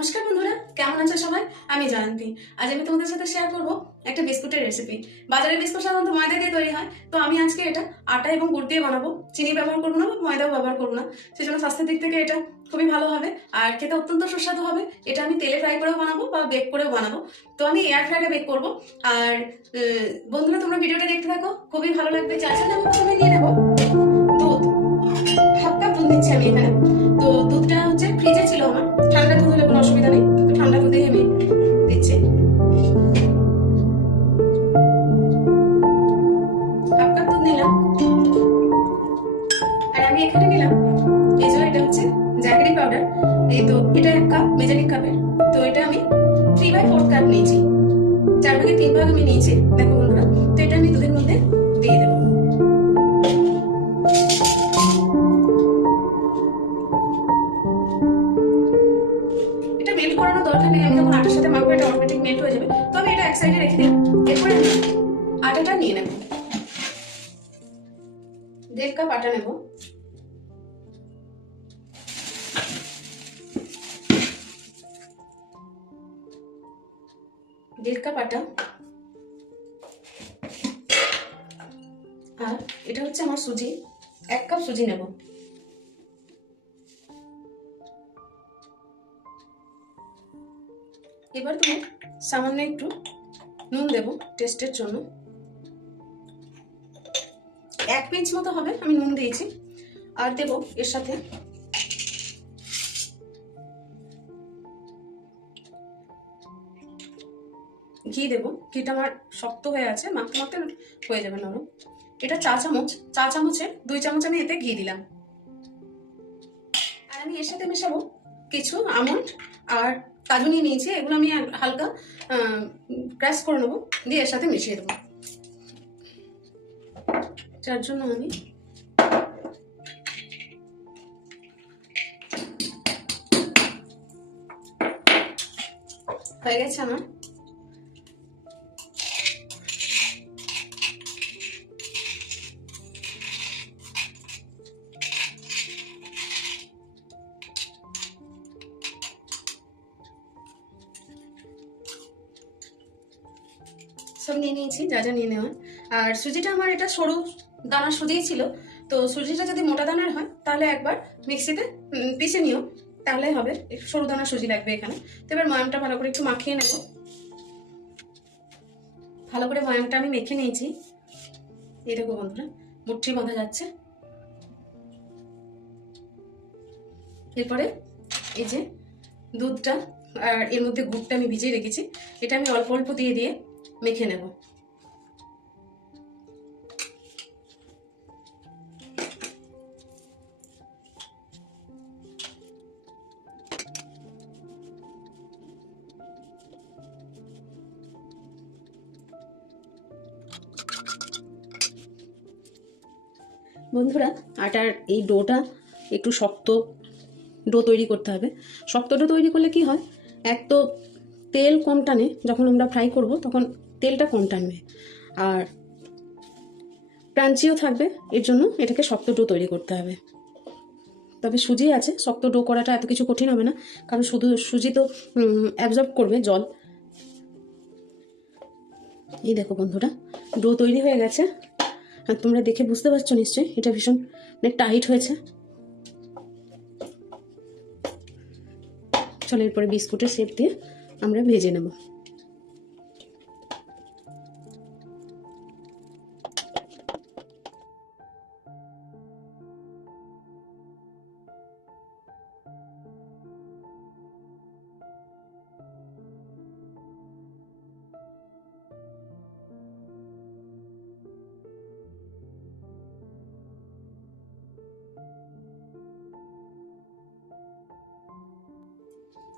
নমস্কার বন্ধুরা, কেমন আছো সবাই? আমি জয়ন্তী। আজ আমি তোমাদের সাথে শেয়ার করব একটা বিস্কুটের রেসিপি বাজারের বিস্কুট সাধারণত ময়দা দিয়ে তৈরি হয়। তো আমি আজকে এটা আটা এবং গুড় দিয়ে বানাবো। চিনি ব্যবহার করব না, ময়দাও ব্যবহার করব না। সেজন্য স্বাস্থ্যের দিক থেকে এটা খুবই ভালো হবে। আর খেতে অত্যন্ত সুস্বাদু হবে। এটা আমি তেলে ফ্রাই করেও বানাবো বা বেক করেও বানাবো। তো আমি এয়ার ফ্রাইডে বেক করব। আর বন্ধুরা, তোমরা ভিডিওটা দেখতে থাকো। খুবই ভালো লাগবে। চার সাথে আমি প্রথমে নিয়ে নেব। দুধ। হাফ কাপ দুধ নিচ্ছি আমি এখানে। তো দুধটা অসুবিধা নেই তো ঠান্ডা দুধেই আমি দিচ্ছি। আর আমি নিলাম, এই এটা হচ্ছে পাউডার। এই তো, এটা এক কাপ মেজারিং কাপের। তো এটা আমি কাপ নিয়েছি। চার তিন ভাগ আমি দেখো বন্ধুরা। তো এটা আমি দুধের মধ্যে দিয়ে দেবো। করানোর আমি যখন আটার সাথে মাখবো এটা অটোমেটিক মেল্ট হয়ে যাবে। তো আমি এটা এক সাইডে রেখে দিই এরপরে আমি আটাটা নিয়ে নেব। দেড় কাপ আটা নেব। দেড় কাপ আটা। আর এটা হচ্ছে আমার সুজি। এক কাপ সুজি নেব। সামান্য একটু নুন দেব টেস্টের জন্য। এক পিঞ্চ মতো হবে, আমি নুন দিয়েছি। আর দেব এর সাথে ঘি দেব। ঘিটা আমার শক্ত হয়ে আছে, মাখতে মাখতে হয়ে যাবে নরম। এটা চা চামচ, চা চামচে, দুই চামচ আমি এতে ঘি দিলাম। আর আমি এর সাথে মেশাবো কিছু আমন্ড আর কাজু নিয়ে নিয়েছি, এগুলো আমি হালকা ক্র্যাশ করে নেব, দিয়ে এর সাথে মিশিয়ে দেবো। যার জন্য আমি হয়ে গেছে আমার। সব নিয়ে নিয়েছি, যা যা নিয়ে নেওয়া আর সুজিটা আমার এটা সরু দানা সুজিই ছিল। তো সুজিটা যদি মোটা দানার হয়, তাহলে একবার মিক্সিতে পিষে নিও। তাহলে হবে, একটু সরু দানার সুজি লাগবে এখানে। তো এবার ময়ামটা ভালো করে একটু মাখিয়ে নেব। ভালো করে ময়ামটা আমি মেখে নিয়েছি। এই বন্ধুরা, মুঠি বাঁধা যাচ্ছে। এরপরে এই যে দুধটা, আর এর মধ্যে গুড়টা আমি ভিজিয়ে রেখেছি। এটা আমি অল্প অল্প দিয়ে দিয়ে মেখে নেব। বন্ধুরা, আটার এই ডোটা একটু শক্ত ডো তৈরি করতে হবে। শক্ত ডো তৈরি করলে কি হয়? এক তো তেল কম টানে, যখন আমরা ফ্রাই করব, তখন তেলটা কম টানবে। আর ক্রাঞ্চিও থাকবে, এর জন্য এটাকে শক্ত ডো তৈরি করতে হবে। তবে সুজি আছে, শক্ত ডো করাটা এত কিছু কঠিন হবে না, কারণ শুধু সুজি তো অ্যাবজর্ব করবে জল। এই দেখো বন্ধুরা, ডো তৈরি হয়ে গেছে। আর তোমরা দেখে বুঝতে পারছ নিশ্চয়ই, এটা ভীষণ অনেক টাইট হয়েছে। চলো এরপরে বিস্কুটের শেপ দিয়ে আমরা ভেজে নেব।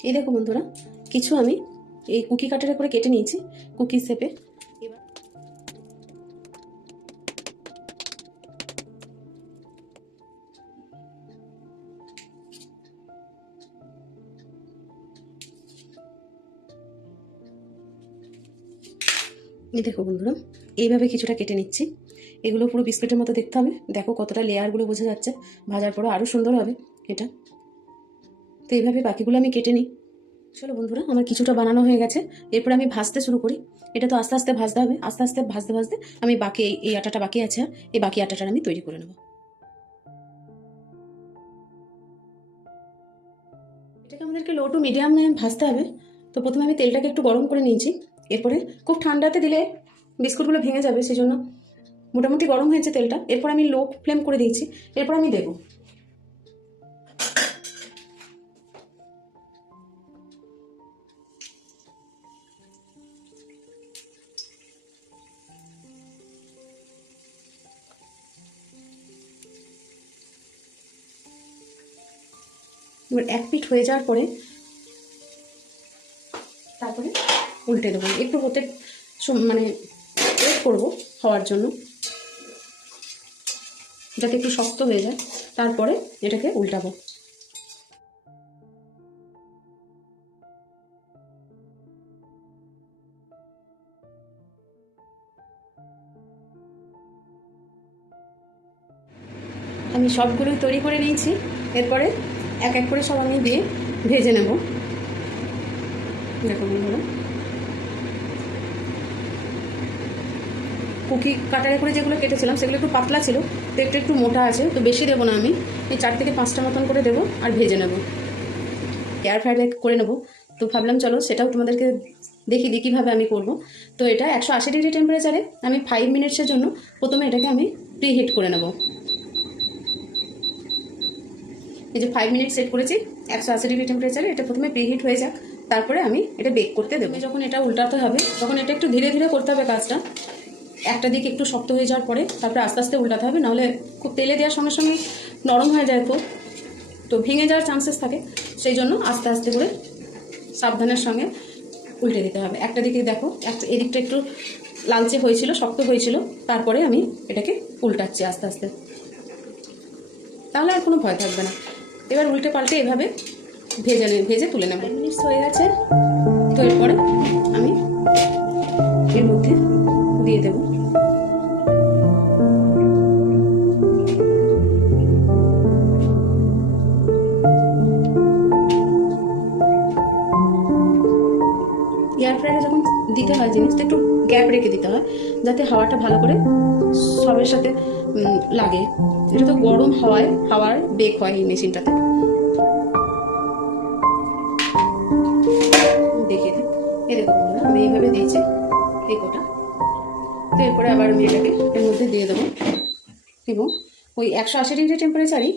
এই দেখো বন্ধুরা, কিছু আমি এই কুকি কাটারে করে কেটে নিয়েছি, কুকি শেপে। এই দেখো বন্ধুরা, এইভাবে কিছুটা কেটে নিচ্ছি। এগুলো পুরো বিস্কুটের মতো দেখতে হবে। দেখো কতটা লেয়ারগুলো বোঝা যাচ্ছে। ভাজার পরে আরও সুন্দর হবে এটা। তো এইভাবে বাকিগুলো আমি কেটে নিই। চলো বন্ধুরা, আমার কিছুটা বানানো হয়ে গেছে। এরপর আমি ভাজতে শুরু করি। এটা তো আস্তে আস্তে ভাজতে হবে। আস্তে আস্তে ভাজতে ভাজতে আমি বাকি এই- আটাটা বাকি আছে। এই বাকি আটাটা আমি তৈরি করে নেব। এটাকে আমাদেরকে লো টু মিডিয়ামে ভাজতে হবে। তো প্রথমে আমি তেলটাকে একটু গরম করে নিয়েছি। এরপরে খুব ঠান্ডাতে দিলে বিস্কুটগুলো ভেঙে যাবে সেই জন্য মোটামুটি গরম হয়েছে তেলটা। এরপর আমি লো ফ্লেম করে দিয়েছি। এরপর আমি দেবো। এক পিঠ হয়ে যাওয়ার পরে তারপরে উল্টে দেবো। একটু হতে মানে ওয়েট করব হওয়ার জন্য। যাতে একটু শক্ত হয়ে যায়। তারপরে এটাকে উল্টাবো। আমি সবগুলোই তৈরি করে নিয়েছি। এরপরে এক এক করে সব আমি দিয়ে ভেজে নেব। দেখো বন্ধুরা। কুকি কাটারে করে যেগুলো কেটেছিলাম, সেগুলো একটু পাতলা ছিল তো একটু একটু মোটা আছে, তো বেশি দেবো না আমি। এই চার থেকে পাঁচটা মতন করে দেবো আর ভেজে নেব। এয়ার ফ্রাইড করে নেব। তো ভাবলাম চলো সেটাও তোমাদেরকে দেখি দিই কীভাবে আমি করব। তো এটা একশো আশি ডিগ্রি টেম্পারেচারে আমি ফাইভ মিনিটসের জন্য প্রথমে এটাকে আমি প্রি হিট করে নেব। এই যে ফাইভ মিনিট সেট করেছি, একশো আশি ডিগ্রি টেম্পারেচারে এটা প্রথমে প্রিহিট হয়ে যাক, তারপরে আমি এটা বেক করতে দেবো। যখন এটা উল্টাতে হবে, তখন এটা একটু ধীরে ধীরে করতে হবে কাজটা। একটা দিক একটু শক্ত হয়ে যাওয়ার পরে তারপরে আস্তে আস্তে উল্টাতে হবে, নাহলে খুব তেলে দেওয়ার সঙ্গে সঙ্গে নরম হয়ে যায় খুব। তো ভেঙে যাওয়ার চান্সেস থাকে, সেই জন্য আস্তে আস্তে করে সাবধানের সঙ্গে উল্টে দিতে হবে। একটা দিকে দেখো এদিকটা একটু লালচে হয়েছিল, শক্ত হয়েছিল, তারপরে আমি এটাকে উল্টাচ্ছি আস্তে আস্তে। তাহলে আর কোনো ভয় থাকবে না। এবার উল্টে পাল্টে এভাবে ভেজে ভেজে তুলে নেব। মিনিটস হয়ে গেছে। তো এরপরে আমি এর মধ্যে দিয়ে দেব। এয়ার ফ্রায়ারে যখন দিতে হয় জিনিসটা একটু গ্যাপ রেখে দিতে হয়, যাতে হাওয়াটা ভালো করে সবের সাথে লাগে। এটা তো গরম হাওয়ায়, হাওয়ার বেক হয় এই মেশিনটাতে। দেখে এই দেখো আমি এইভাবে দিয়েছি, এই কোটা। তো এরপরে আবার আমি এটাকে এর মধ্যে দিয়ে দেবো। এবং ওই একশো আশি ডিগ্রি টেম্পারেচারই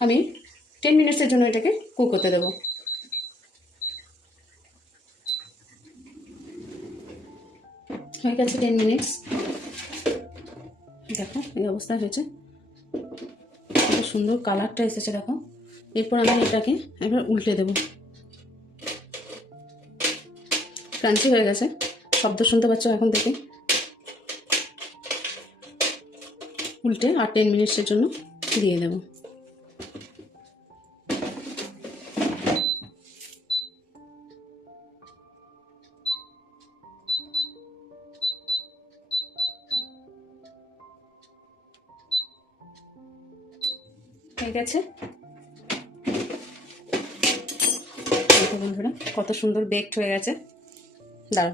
আমি টেন মিনিটসের জন্য এটাকে কুক করতে দেবো। হয়ে গেছে টেন মিনিটস দেখো, এই অবস্থা হয়েছে। খুব সুন্দর কালারটা এসেছে, দেখো। এরপর আমি এটাকে একবার উল্টে দেব। ক্রাঞ্চি হয়ে গেছে। শব্দ শুনতে পাচ্ছ এখন থেকে। উল্টে আর টেন মিনিটসের জন্য দিয়ে দেবো। হয়ে গেছে। বন্ধুরা, কত সুন্দর বেকড হয়ে গেছে। দাঁড়া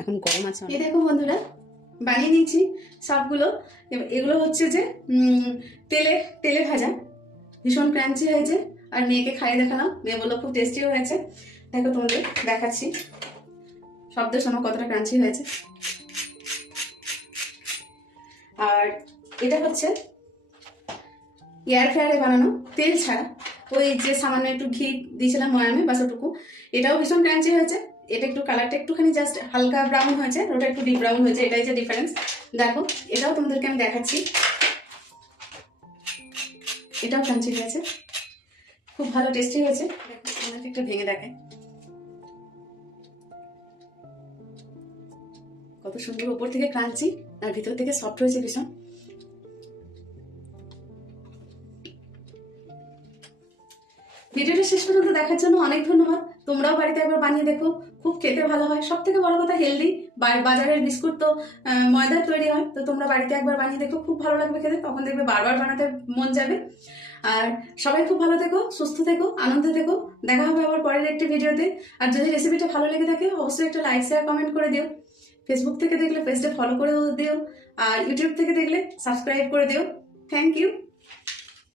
এখন গরম আছে এই দেখো বন্ধুরা, বানিয়ে নিচ্ছি সবগুলো। এগুলো হচ্ছে যে তেলে তেলে ভাজা। ভীষণ ক্রাঞ্চি হয়েছে। আর মেয়েকে খাইয়ে দেখালাম। মেয়ে বলল, খুব টেস্টিও হয়েছে। দেখো তোমাদের দেখাচ্ছি। শব্দ শোনো কতটা ক্রাঞ্চি হয়েছে। আর এটা হচ্ছে এয়ার ফ্রায়ারে বানানো। তেল ছাড়া। ওই যে সামান্য একটু ঘি দিয়েছিলাম ময়ামে বাস ওটুকু। এটাও ভীষণ ক্রাঞ্চি হয়েছে। এটা একটু কালারটা একটুখানি জাস্ট হালকা ব্রাউন হয়েছে, ওটা একটু ডিপ ব্রাউন হয়েছে, এটাই যে ডিফারেন্স দেখো, এটাও তোমাদেরকে আমি দেখাচ্ছি। এটাও ক্রাঞ্চি হয়েছে। খুব ভালো টেস্টি হয়েছে। দেখো, তোমাদেরকে একটু ভেঙে দেখায় কত সুন্দর উপর থেকে ক্রাঞ্চি আর ভিতর থেকে সফট হয়েছে ভীষণ। পর্যন্ত দেখার জন্য অনেক ধন্যবাদ। তোমরাও বাড়িতে একবার বানিয়ে দেখো। খুব খেতে ভালো হয়। সব থেকে বড় কথা হেলদি বাজারের বিস্কুট তো ময়দার তৈরি হয়। তো তোমরা বাড়িতে একবার বানিয়ে দেখো। খুব ভালো লাগবে খেতে। তখন দেখবে বারবার বানাতে মন যাবে। আর সবাই খুব ভালো থেকো, সুস্থ থেকো, আনন্দে থেকো। দেখা হবে আবার পরের একটি ভিডিওতে। আর যদি রেসিপিটা ভালো লেগে থাকে, অবশ্যই একটা লাইক শেয়ার কমেন্ট করে দিও। ফেসবুক থেকে দেখলে পেজটা ফলো করে দিও। আর ইউটিউব থেকে দেখলে সাবস্ক্রাইব করে দিও। Thank you